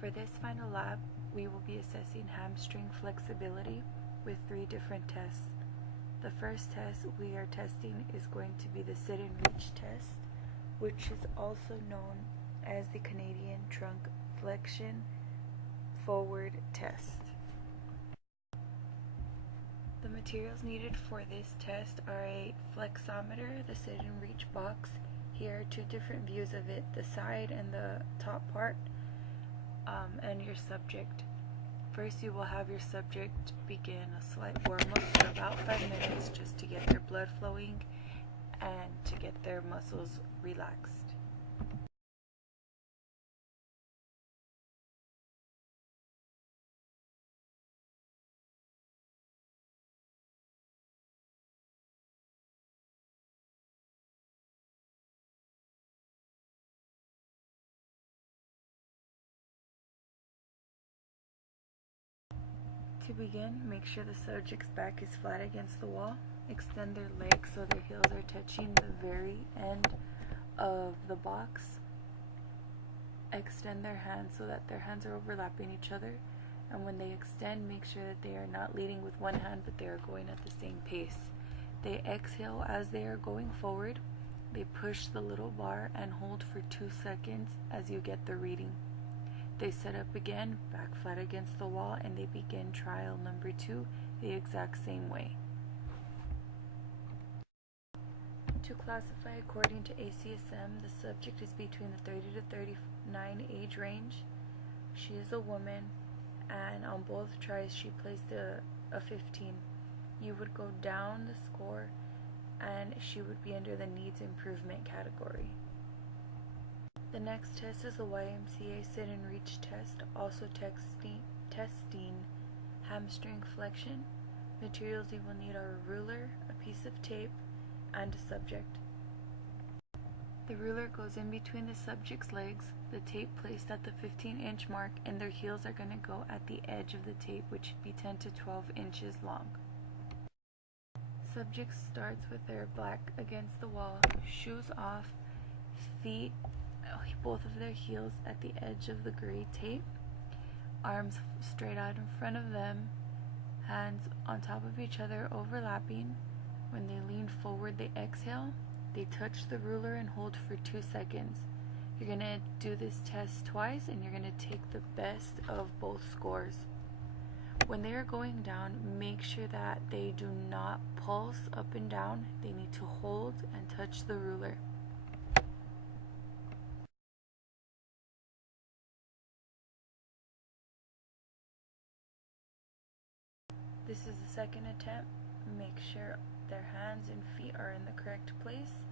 For this final lab, we will be assessing hamstring flexibility with 3 different tests. The first test we are testing is going to be the sit and reach test, which is also known as the Canadian trunk flexion forward test. The materials needed for this test are a flexometer, the sit and reach box. Here are 2 different views of it, the side and the top part, and your subject. First, you will have your subject begin a slight warm-up for about 5 minutes just to get their blood flowing and to get their muscles relaxed. To begin, make sure the subject's back is flat against the wall. Extend their legs so their heels are touching the very end of the box. Extend their hands so that their hands are overlapping each other. And when they extend, make sure that they are not leading with one hand, but they are going at the same pace. They exhale as they are going forward. They push the little bar and hold for 2 seconds as you get the reading. They set up again, back flat against the wall, and they begin trial number 2 the exact same way. To classify according to ACSM, the subject is between the 30 to 39 age range. She is a woman, and on both tries she placed a 15. You would go down the score, and she would be under the needs improvement category. The next test is the YMCA sit and reach test, also testing hamstring flexion. Materials you will need are a ruler, a piece of tape, and a subject. The ruler goes in between the subject's legs, the tape placed at the 15-inch mark, and their heels are going to go at the edge of the tape, which should be 10 to 12 inches long. Subject starts with their back against the wall, shoes off, feet, both of their heels at the edge of the gray tape, arms straight out in front of them, hands on top of each other overlapping. When they lean forward, they exhale, they touch the ruler and hold for 2 seconds. You're going to do this test twice, and you're going to take the best of both scores. When they are going down, make sure that they do not pulse up and down. They need to hold and touch the ruler. This is the second attempt. Make sure their hands and feet are in the correct place.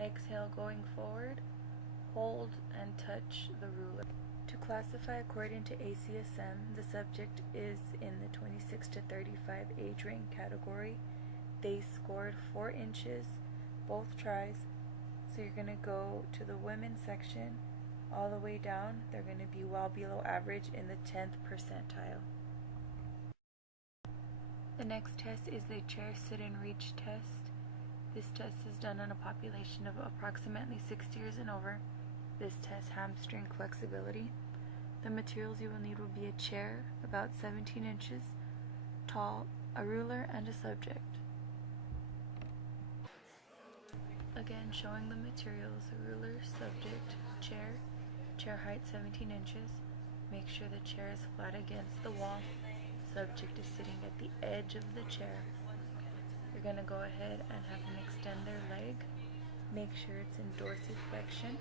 Exhale going forward. Hold and touch the ruler. To classify according to ACSM, the subject is in the 26 to 35 age range category. They scored 4 inches both tries. So you're going to go to the women's section all the way down. They're going to be well below average in the 10th percentile. The next test is the chair sit and reach test. This test is done on a population of approximately 60 years and over. This tests hamstring flexibility. The materials you will need will be a chair about 17 inches tall, a ruler, and a subject. Again, showing the materials: a ruler, subject, chair height 17 inches. Make sure the chair is flat against the wall. Subject is sitting at the edge of the chair. You're going to go ahead and have them extend their leg. Make sure it's in dorsiflexion.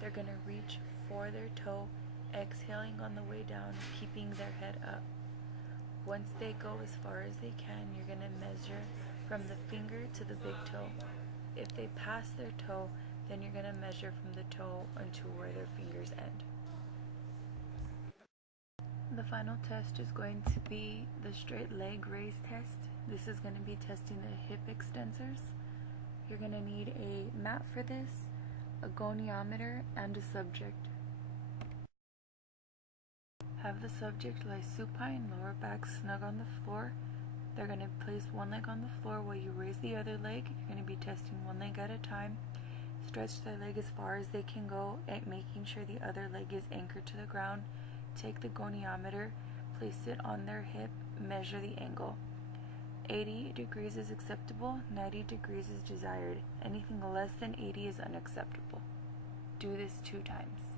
They're going to reach for their toe, exhaling on the way down, keeping their head up. Once they go as far as they can, you're going to measure from the finger to the big toe. If they pass their toe, then you're going to measure from the toe unto where their fingers end. The final test is going to be the straight leg raise test. This is going to be testing the hip extensors. You're going to need a mat for this, a goniometer, and a subject. Have the subject lie supine, lower back snug on the floor. They're going to place one leg on the floor while you raise the other leg. You're going to be testing one leg at a time. Stretch their leg as far as they can go, and making sure the other leg is anchored to the ground. Take the goniometer, place it on their hip, measure the angle. 80 degrees is acceptable, 90 degrees is desired. Anything less than 80 is unacceptable. Do this 2 times.